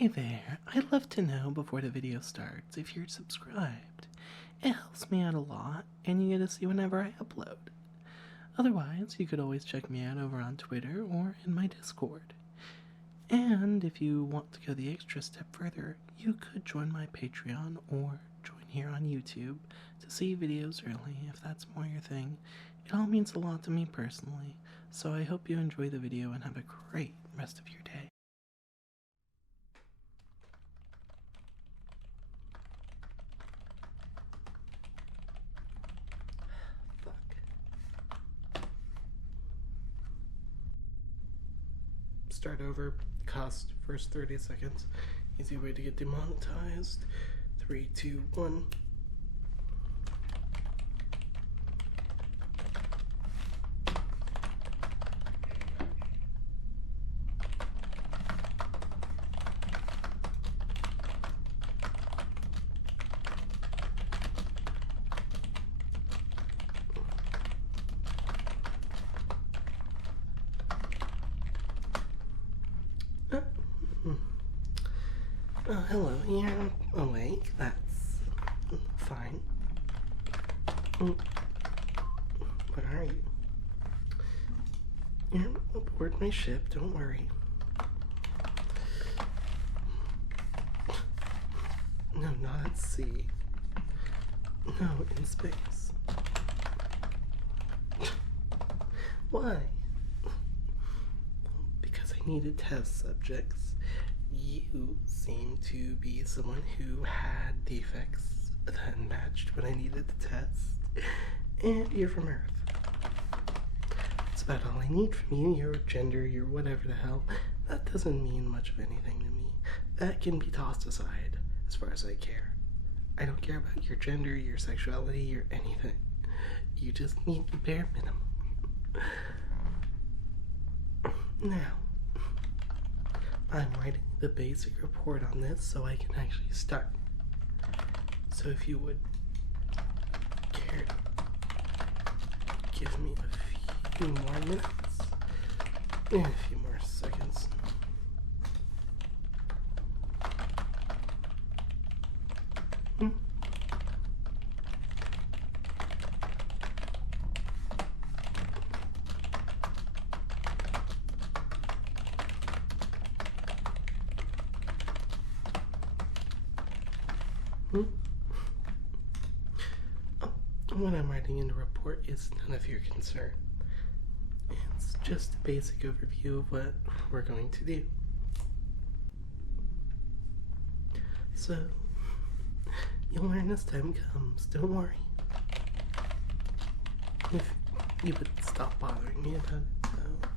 Hi there, I'd love to know before the video starts if you're subscribed. It helps me out a lot, and you get to see whenever I upload. Otherwise, you could always check me out over on Twitter or in my Discord. And if you want to go the extra step further, you could join my Patreon or join here on YouTube to see videos early if that's more your thing. It all means a lot to me personally, so I hope you enjoy the video and have a great rest of your day. Start over, cost, first 30 seconds. Easy way to get demonetized. 3, 2, 1. Oh, hello, you're awake. That's fine. What are you? You're aboard my ship, don't worry. No, not at sea. No, in space. Why? Because I needed test subjects. You seem to be someone who had defects that matched what I needed to test, and you're from Earth. That's about all I need from you. Your gender, your whatever the hell, that doesn't mean much of anything to me. That can be tossed aside as far as I care. I don't care about your gender, your sexuality, or anything. You just need the bare minimum. Now, I'm writing the basic report on this so I can actually start. So if you would care to give me a few more minutes and a few more seconds. What I'm writing in the report is none of your concern. It's just a basic overview of what we're going to do. So, you'll learn as time comes, don't worry. If you would stop bothering me about it, though.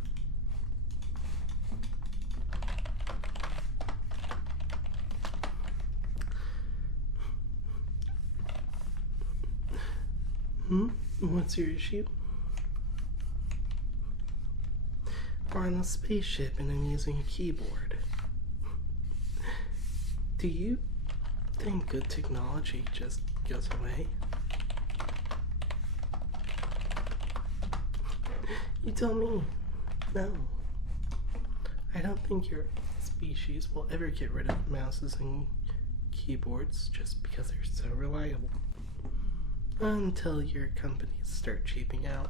What's your issue? We're on a spaceship and I'm using a keyboard. Do you think good technology just goes away? You tell me. No. I don't think your species will ever get rid of mouses and keyboards just because they're so reliable. Until your companies start cheaping out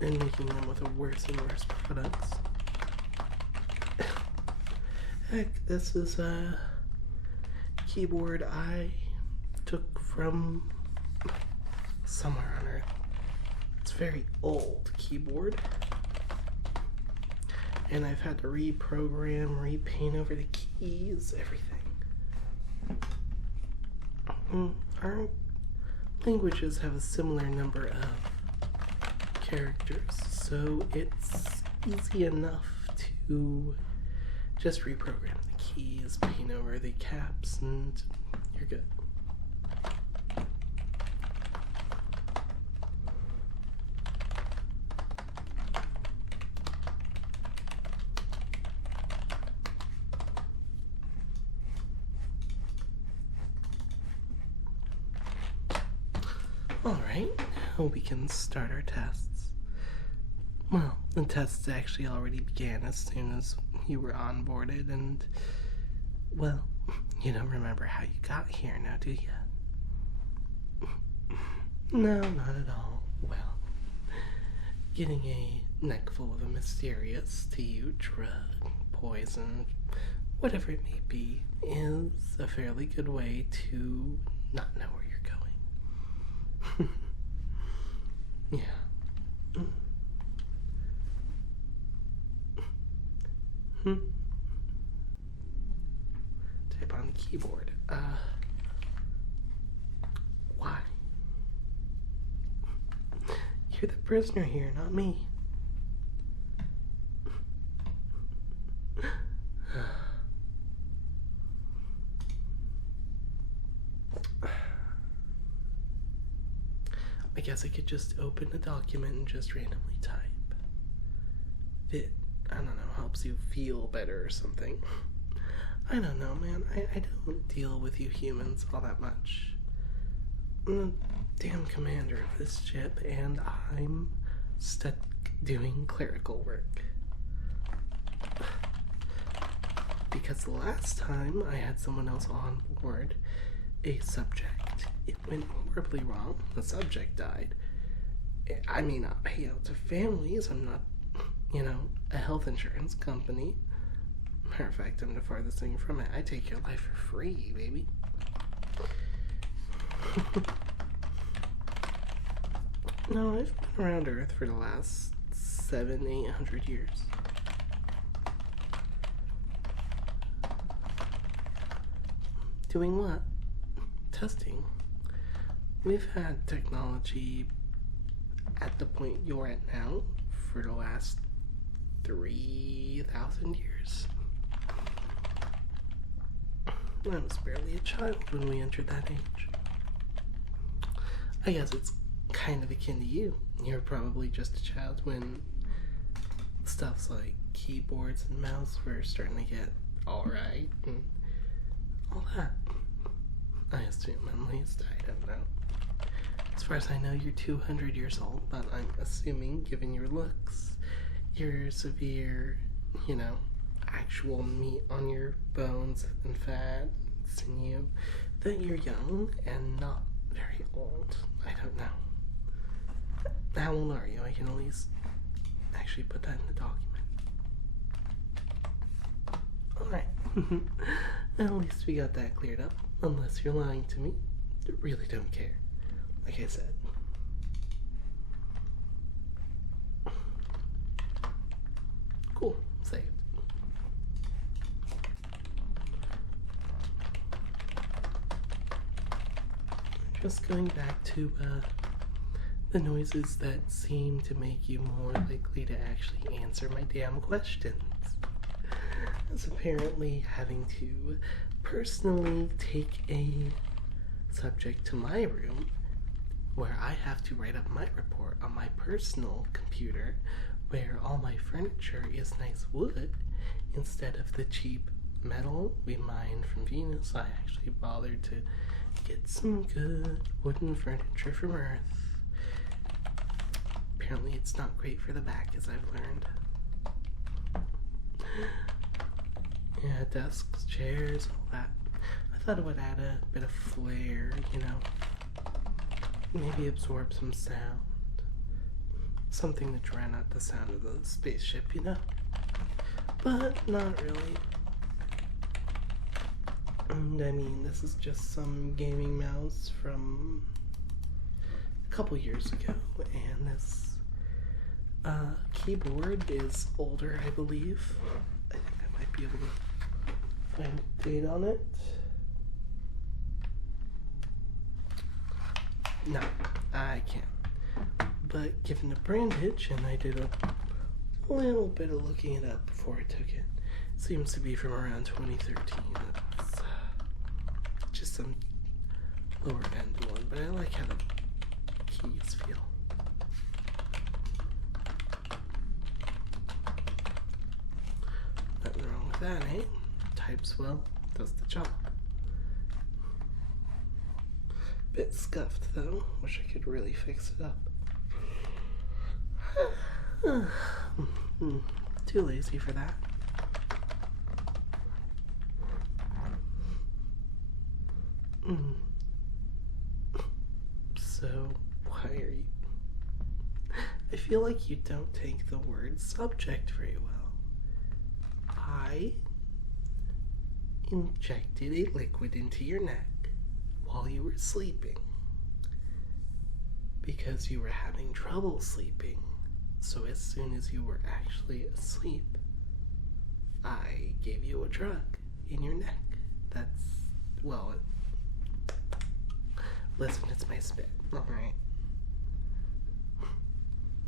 and making them with worse and worse products. Heck, this is a keyboard I took from somewhere on Earth. It's a very old keyboard, and I've had to reprogram, repaint over the keys, everything. Our languages have a similar number of characters, so it's easy enough to just reprogram the keys, paint over the caps, and you're good. Alright, now we can start our tests. Well, the tests actually already began as soon as you were onboarded, and Well, you don't remember how you got here now, do you? No, not at all. Well, getting a neck full of a mysterious to you drug, poison, whatever it may be, is a fairly good way to not know where you're going. Yeah. Type on the keyboard. Why? You're the prisoner here, not me. I guess I could just open a document and just randomly type. It, I don't know, helps you feel better or something. I don't know, man. I don't deal with you humans all that much. I'm the damn commander of this ship, and I'm stuck doing clerical work. Because the last time I had someone else on board, a subject, it went horribly wrong. The subject died. I may not pay out to families. I'm not, a health insurance company. Matter of fact, I'm the farthest thing from it. I take your life for free, baby. No, I've been around Earth for the last 700-800 years. Doing what? Testing. We've had technology at the point you're at now for the last 3,000 years. I was barely a child when we entered that age. I guess it's kind of akin to you. You're probably just a child when stuffs like keyboards and mouse were starting to get alright and all that. I assume at least. I don't know. As far as I know, you're 200 years old, but I'm assuming, given your looks, your severe, actual meat on your bones and fat, sinew, that you're young and not very old. I don't know. How old are you? I can at least actually put that in the document. Alright. At least we got that cleared up. Unless you're lying to me. I really don't care. Like I said. Cool. Saved. Just going back to the noises that seem to make you more likely to actually answer my damn questions. As apparently having to personally take a subject to my room where I have to write up my report on my personal computer where all my furniture is nice wood instead of the cheap metal we mined from Venus. I actually bothered to get some good wooden furniture from Earth. Apparently it's not great for the back, as I've learned. Yeah, desks, chairs, all that. I thought it would add a bit of flair, Maybe absorb some sound. Something to drown out the sound of the spaceship, But not really. And I mean, this is just some gaming mouse from a couple years ago, and this keyboard is older, I believe. I think I might be able to find a date on it. No, I can't. But given the brandage, and I did a little bit of looking it up before I took it, seems to be from around 2013. It's just some lower end one, but I like how the keys feel. Nothing wrong with that, eh? Types well, does the job. Bit scuffed though. Wish I could really fix it up. Too lazy for that. Mm. So, why are you... I feel like you don't take the word subject very well. I injected a liquid into your neck while you were sleeping because you were having trouble sleeping. So as soon as you were actually asleep, I gave you a drug in your neck. That's, well, listen, it's my spit, alright?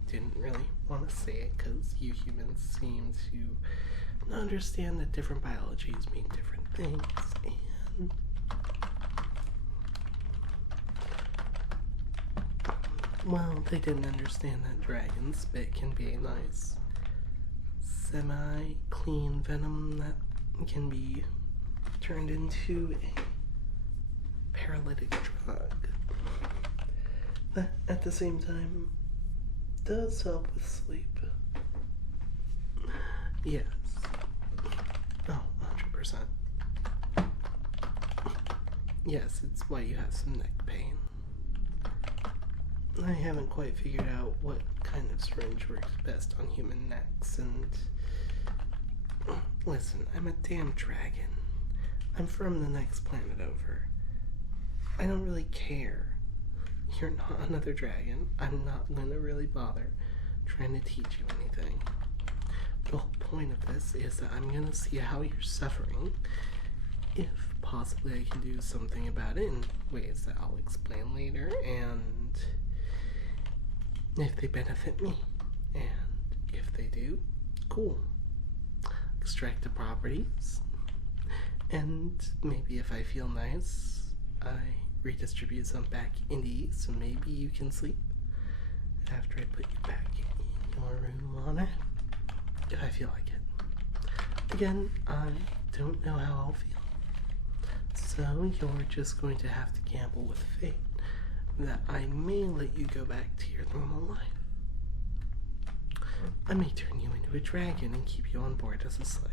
Didn't really want to say it because you humans seem to understand that different biologies mean different things, and well, they didn't understand that dragon spit can be a nice semi-clean venom that can be turned into a paralytic drug that at the same time does help with sleep. Yes. Oh, 100%. Yes, it's why you have some neck pain. I haven't quite figured out what kind of syringe works best on human necks, and listen, I'm a damn dragon. I'm from the next planet over. I don't really care. You're not another dragon. I'm not gonna really bother trying to teach you anything. The whole point of this is that I'm gonna see how you're suffering. If possibly I can do something about it in ways that I'll explain later, and if they benefit me. And if they do, cool. Extract the properties. And maybe if I feel nice, I redistribute some back into you, so maybe you can sleep after I put you back in your room on it, if I feel like it. Again, I don't know how I'll feel, so you're just going to have to gamble with fate that I may let you go back to your normal life. I may turn you into a dragon and keep you on board as a slave.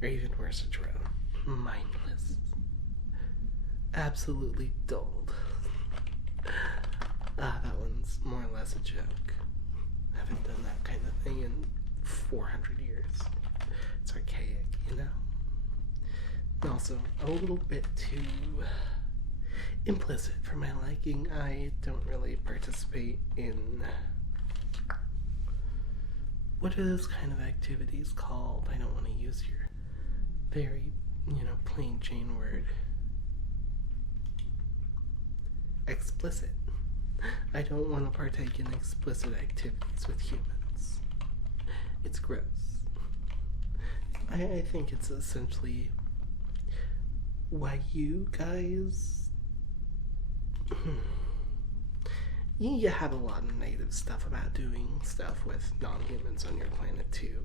Or even worse, a drone. Mindless. Absolutely dulled. That one's more or less a joke. I haven't done that kind of thing in 400 years. It's archaic, you know? And also, a little bit too implicit for my liking. I don't really participate in... what are those kind of activities called? I don't want to use your very, plain Jane word. Explicit. I don't want to partake in explicit activities with humans. It's gross. I think it's essentially why you guys... you have a lot of negative stuff about doing stuff with non-humans on your planet too.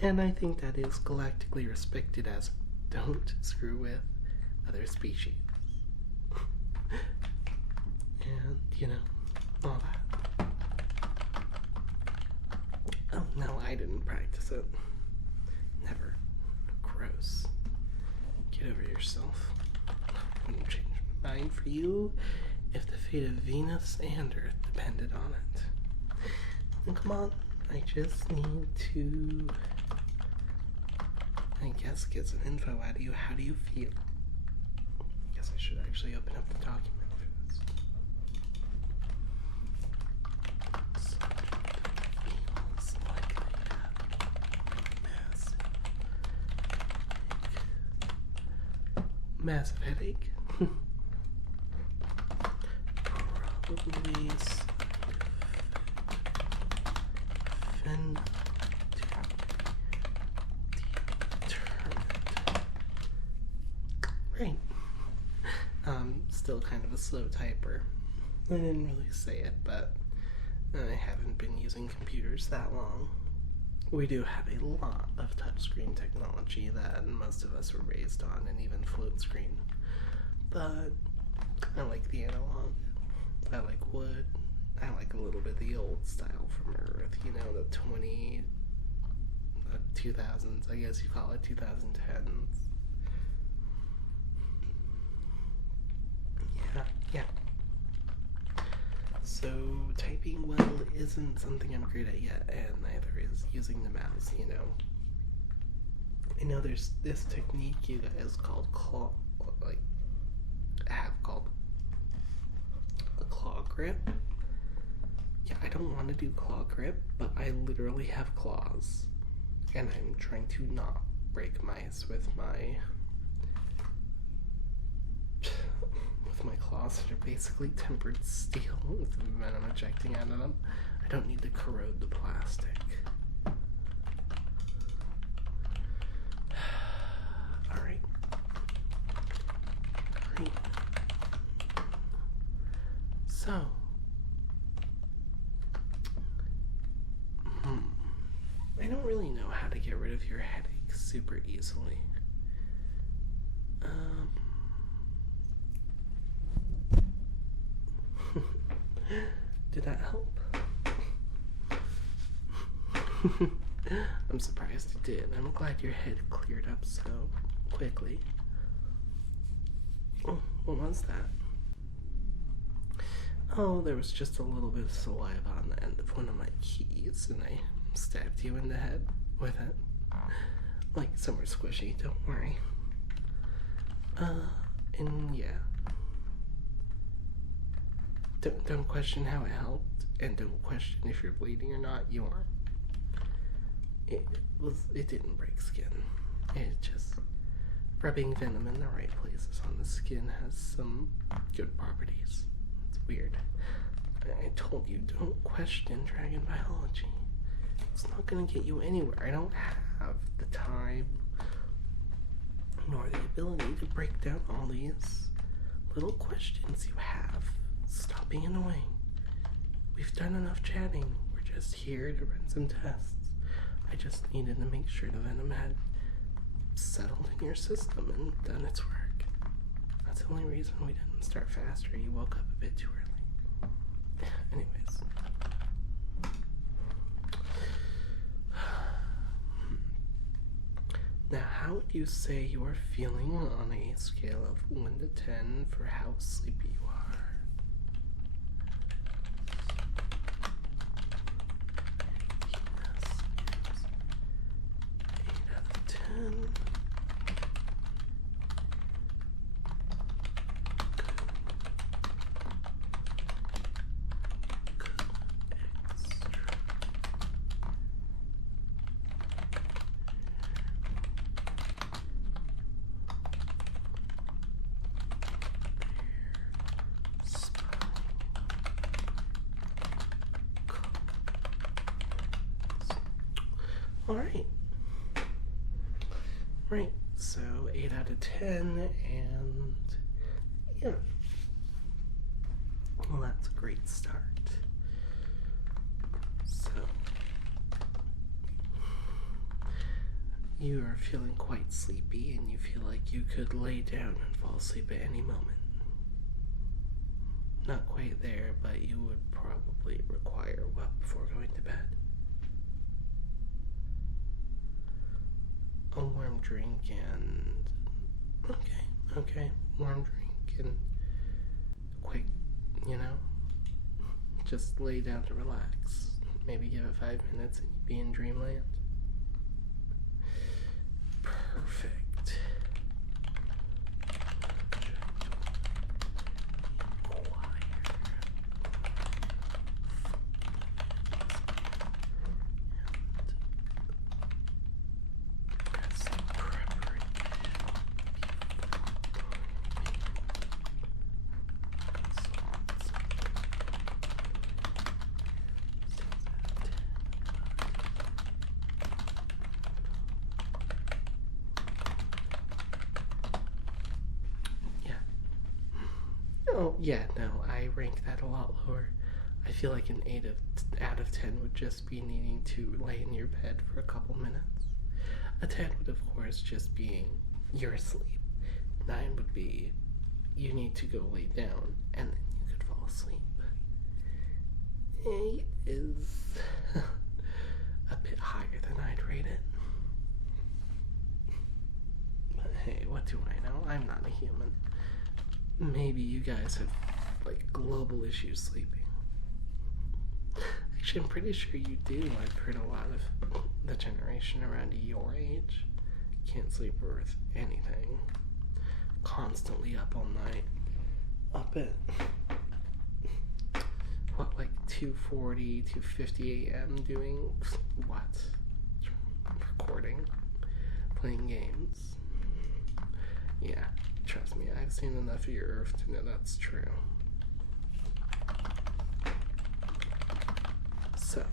And I think that is galactically respected as don't screw with other species. And, all that. Oh, no, I didn't practice it. Never. Gross. Get over yourself. Wouldn't change my mind for you if the fate of Venus and Earth depended on it. And come on, I just need to, I guess, get some info out of you. How do you feel? I guess I should actually open up the document for this. Feels like they have massive headache. Probably determined. Right. Still kind of a slow typer. I didn't really say it, but I haven't been using computers that long. We do have a lot of touchscreen technology that most of us were raised on, and even float screen. But I like the analog. I like wood. I like a little bit of the old style from Earth, the 2000s, I guess you call it 2010s. Yeah. So, typing well isn't something I'm great at yet, and neither is using the mouse, you know. I know there's this technique you guys called have called a claw grip. Yeah, I don't want to do claw grip, but I literally have claws, and I'm trying to not break mice with my claws that are basically tempered steel with the venom ejecting out of them. I don't need to corrode the plastic. Alright. Great. So, I don't really know how to get rid of your headache super easily. Did that help? I'm surprised it did. I'm glad your head cleared up so quickly. Oh, what was that? Oh, there was just a little bit of saliva on the end of one of my keys, and I stabbed you in the head with it. Like somewhere squishy, don't worry. And yeah. Don't question how it helped, and don't question if you're bleeding or not. You aren't. It didn't break skin. It just, rubbing venom in the right places on the skin has some good properties. It's weird. I told you, don't question dragon biology. It's not gonna get you anywhere. I don't have the time nor the ability to break down all these little questions you have. Stop being annoying. We've done enough chatting. We're just here to run some tests. I just needed to make sure the venom had settled in your system and done its work. That's the only reason we didn't start faster. You woke up a bit too early. Anyways. Now, how would you say you are feeling on a scale of 1 to 10 for how sleepy you are? 8 out of 10. Alright. Right, so 8 out of 10, and yeah. Well, that's a great start. So, you are feeling quite sleepy, and you feel like you could lay down and fall asleep at any moment. Not quite there, but you would probably require what before going to bed? A warm drink and okay, warm drink and quick, you know, just lay down to relax. Maybe give it 5 minutes and you'd be in dreamland. Perfect. Oh, yeah, no, I rank that a lot lower. I feel like an 8 out of 10 would just be needing to lay in your bed for a couple minutes. A 10 would, of course, just being you're asleep. 9 would be you need to go lay down, and then you could fall asleep. 8 is a bit higher than I'd rate it. But hey, what do I know? I'm not a human. maybe you guys have like global issues sleeping. Actually, I'm pretty sure you do. I've heard a lot of the generation around your age can't sleep worth anything. Constantly up all night. Up at what, like 2:40, 2:50 a.m. doing what? Recording, playing games. Yeah, trust me, I've seen enough of your Earth to know that's true. So,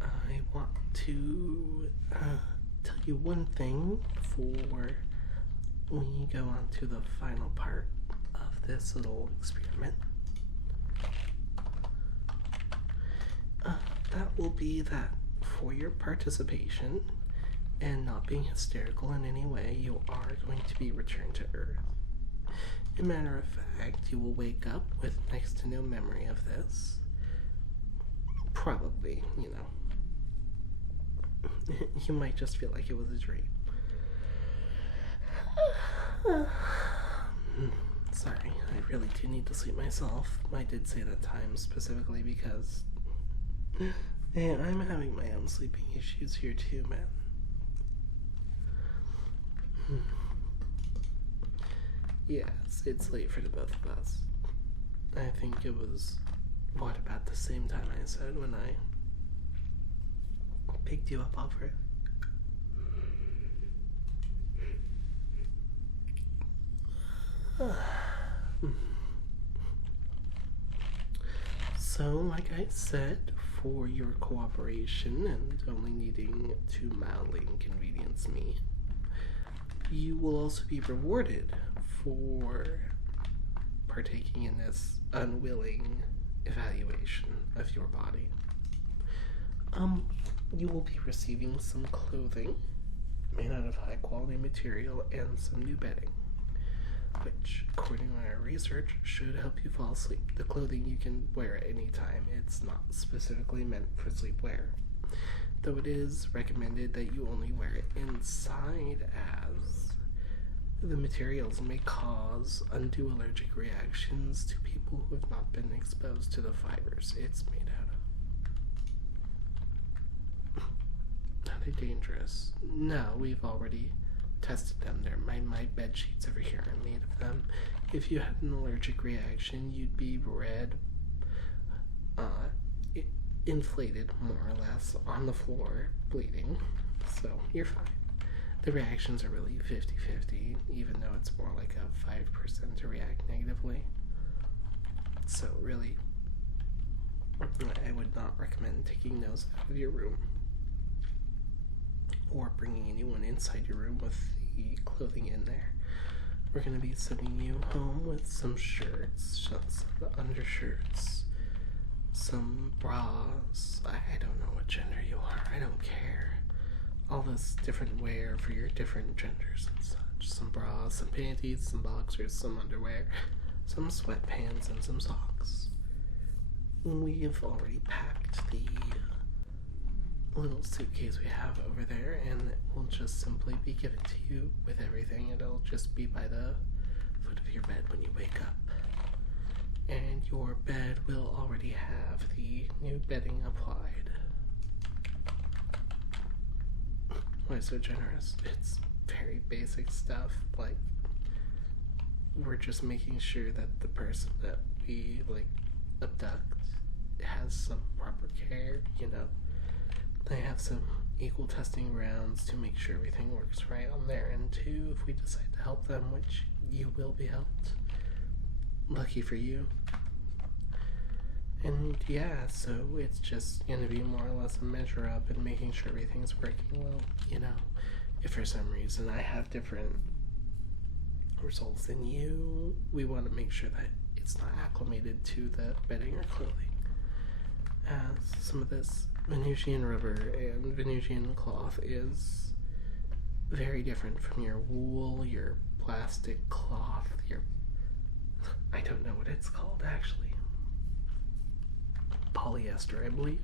I want to tell you one thing before we go on to the final part of this little experiment. That will be that for your participation and not being hysterical in any way, you are going to be returned to Earth. As a matter of fact, you will wake up with next to no memory of this. Probably, you know. You might just feel like it was a dream. Sorry, I really do need to sleep myself. I did say that time specifically because I'm having my own sleeping issues here too, man. Yes, it's late for the both of us. I think it was, what, about the same time I said when I picked you up off Earth. So, like I said, for your cooperation and only needing to mildly inconvenience me, you will also be rewarded for partaking in this unwilling evaluation of your body. You will be receiving some clothing made out of high quality material and some new bedding, which, according to our research, should help you fall asleep. The clothing you can wear at any time. It's not specifically meant for sleep wear, though it is recommended that you only wear it inside, as the materials may cause undue allergic reactions to people who have not been exposed to the fibers it's made out of. Are they dangerous? No, we've already tested them. They're my bed sheets over here are made of them. If you had an allergic reaction, you'd be inflated more or less on the floor, bleeding. So you're fine. The reactions are really 50-50, even though it's more like a 5% to react negatively. So really, I would not recommend taking those out of your room or bringing anyone inside your room with the clothing in there. We're going to be sending you home with some shirts, some undershirts, some bras. I don't know what gender you are. I don't care. All this different wear for your different genders and such. Some bras, some panties, some boxers, some underwear, some sweatpants, and some socks. We've already packed the little suitcase we have over there, and it will just simply be given to you with everything. It'll just be by the foot of your bed when you wake up. And your bed will already have the new bedding applied. Why so generous? It's very basic stuff. Like, we're just making sure that the person that we abduct has some proper care, you know. They have some equal testing rounds to make sure everything works right on their end too, if we decide to help them, which you will be helped. Lucky for you. And yeah, so it's just gonna be more or less a measure up and making sure everything's working well, you know. If for some reason I have different results than you, we want to make sure that it's not acclimated to the bedding or clothing, as some of this Venusian rubber and Venusian cloth is very different from your wool, your plastic cloth, your, I don't know what it's called actually, polyester, I believe.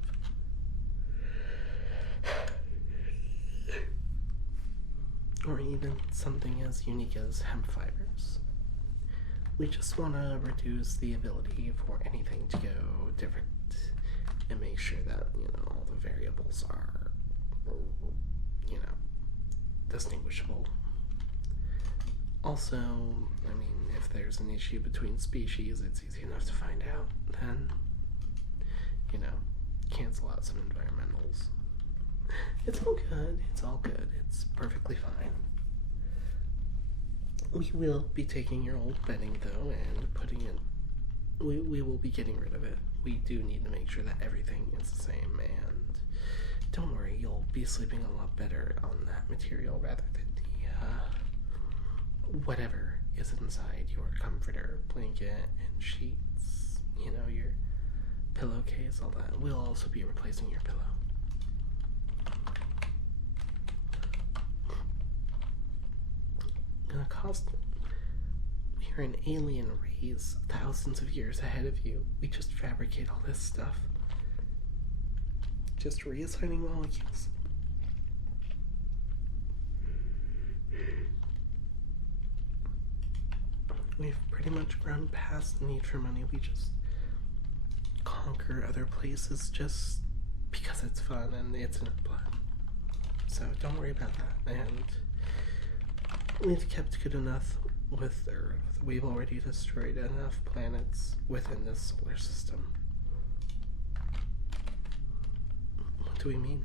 Or even something as unique as hemp fibers. We just want to reduce the ability for anything to go different and make sure that, all the variables are, distinguishable. Also, if there's an issue between species, it's easy enough to find out. Then, cancel out some environmentals. It's all good. It's all good. It's perfectly fine. We will be taking your old bedding, though, and putting it... We will be getting rid of it. We do need to make sure that everything is the same, and don't worry, you'll be sleeping a lot better on that material rather than the, whatever is inside your comforter, blanket, and sheets, your pillowcase, all that. We'll also be replacing your pillow. Gonna cost... We're an alien race, thousands of years ahead of you. We just fabricate all this stuff. Just reassigning molecules. We've pretty much grown past the need for money. We just conquer other places just because it's fun and it's in our blood. So don't worry about that. And we've kept good enough with Earth. We've already destroyed enough planets within this solar system. What do we mean?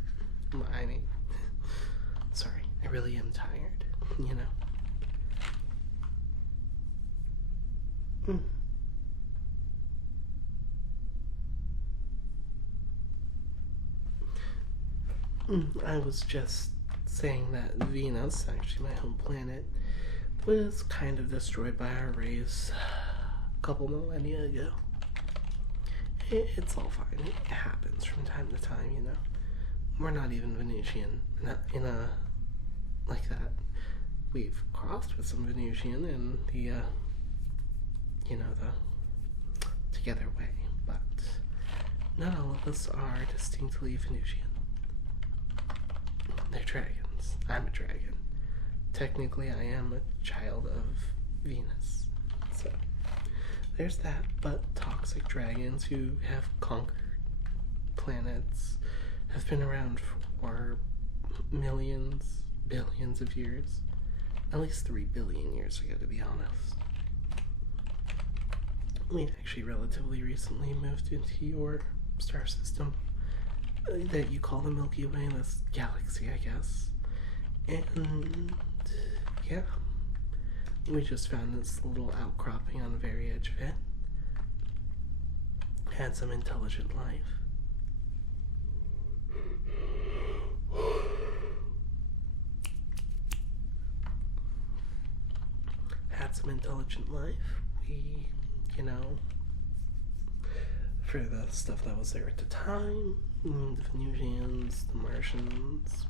Sorry, I really am tired, I was just saying that Venus, actually my home planet, was kind of destroyed by our race a couple millennia ago. It's all fine. It happens from time to time, We're not even Venusian, like that. We've crossed with some Venusian in the, the together way, but not all of us are distinctly Venusian. They're dragons. I'm a dragon. Technically, I am a child of Venus. So, there's that. But toxic dragons who have conquered planets have been around for millions, billions of years. At least 3 billion years ago, to be honest. We actually relatively recently moved into your star system that you call the Milky Way, this galaxy, I guess. And yeah, we just found this little outcropping on the very edge of it. Had some intelligent life. We, for the stuff that was there at the time, the Venusians, the Martians,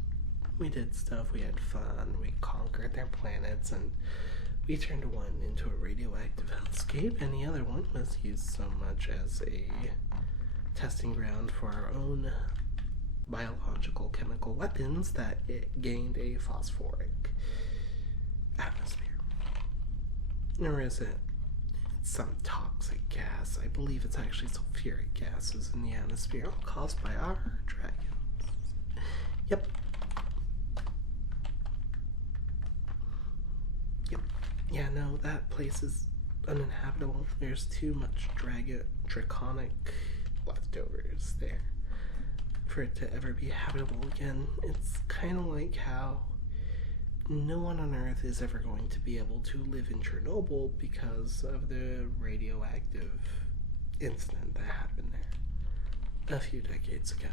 we did stuff, we had fun, we conquered their planets, and we turned one into a radioactive hellscape, and the other one was used so much as a testing ground for our own biological chemical weapons that it gained a phosphoric atmosphere. Or is it some toxic gas? I believe it's actually sulfuric gases in the atmosphere caused by our dragons. Yep. Yeah, no, that place is uninhabitable. There's too much draconic leftovers there for it to ever be habitable again. It's kind of like how no one on Earth is ever going to be able to live in Chernobyl because of the radioactive incident that happened there a few decades ago.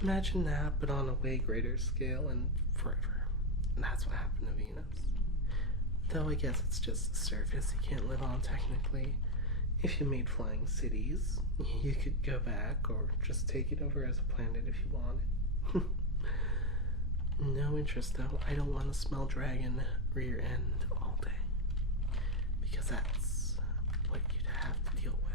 Imagine that, but on a way greater scale and forever. And that's what happened to Venus. Though I guess it's just the surface you can't live on technically. If you made flying cities, you could go back or just take it over as a planet if you wanted. No interest though. I don't want to smell dragon rear end all day. Because that's what you'd have to deal with.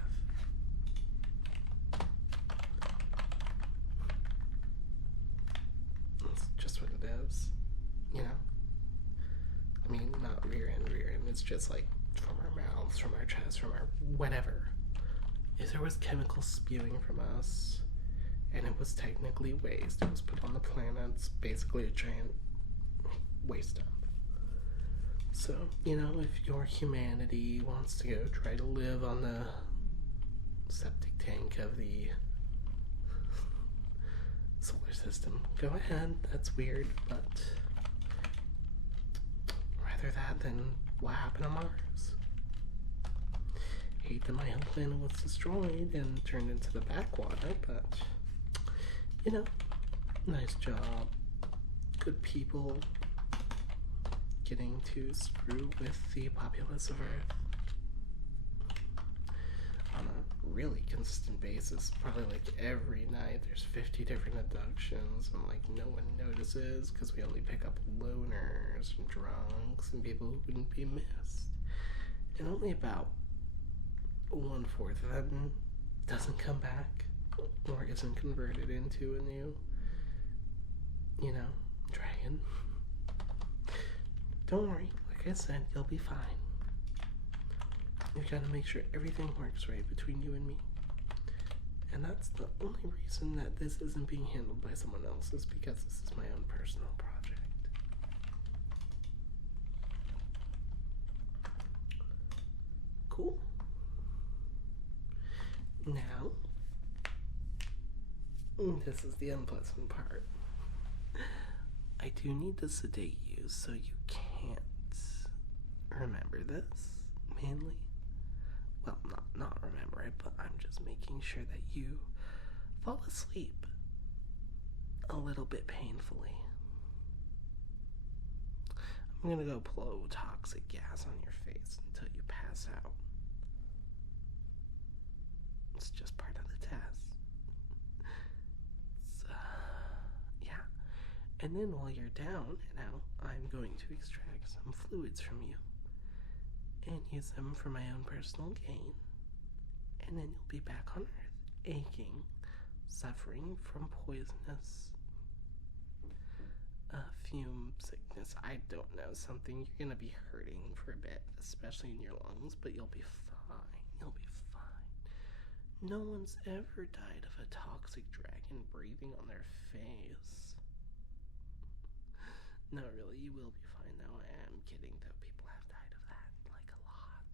it's just like from our mouths, from our chests, from our whatever. If there was chemicals spewing from us, and it was technically waste, it was put on the planet, it's basically a giant waste dump. So, you know, if your humanity wants to go try to live on the septic tank of the solar system, go ahead. That's weird, but rather that than what happened on Mars. Hate that my whole planet was destroyed and turned into the backwater, but you know, nice job. Good people getting to screw with the populace of Earth on a really consistent basis. Probably like every night there's 50 different abductions, and like no one notices because we only pick up loners and drunks and people who wouldn't be missed. And only about 1/4 of them doesn't come back or isn't converted into a new, you know, dragon. Don't worry, like I said, you'll be fine. You've got to make sure everything works right between you and me. And that's the only reason that this isn't being handled by someone else, is because this is my own personal project. Cool. Now, this is the unpleasant part. I do need to sedate you so you can't remember this, mainly. Well, not remember it, but I'm just making sure that you fall asleep a little bit painfully. I'm gonna go blow toxic gas on your face until you pass out. It's just part of the test. So, yeah. And then while you're down and out, I'm going to extract some fluids from you and use them for my own personal gain. And then you'll be back on Earth, aching, suffering from poisonous fume sickness. I don't know, something. You're gonna be hurting for a bit, especially in your lungs, but you'll be fine. You'll be fine. No one's ever died of a toxic dragon breathing on their face. No, really, you will be fine. No, I am kidding, though. People have died of that, like a lot,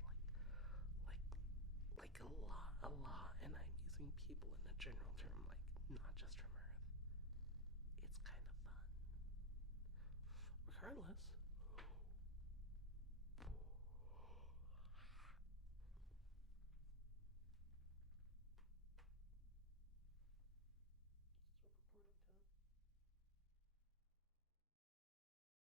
like a lot, and I'm using people in a general term, like not just from Earth. It's kind of fun. Regardless,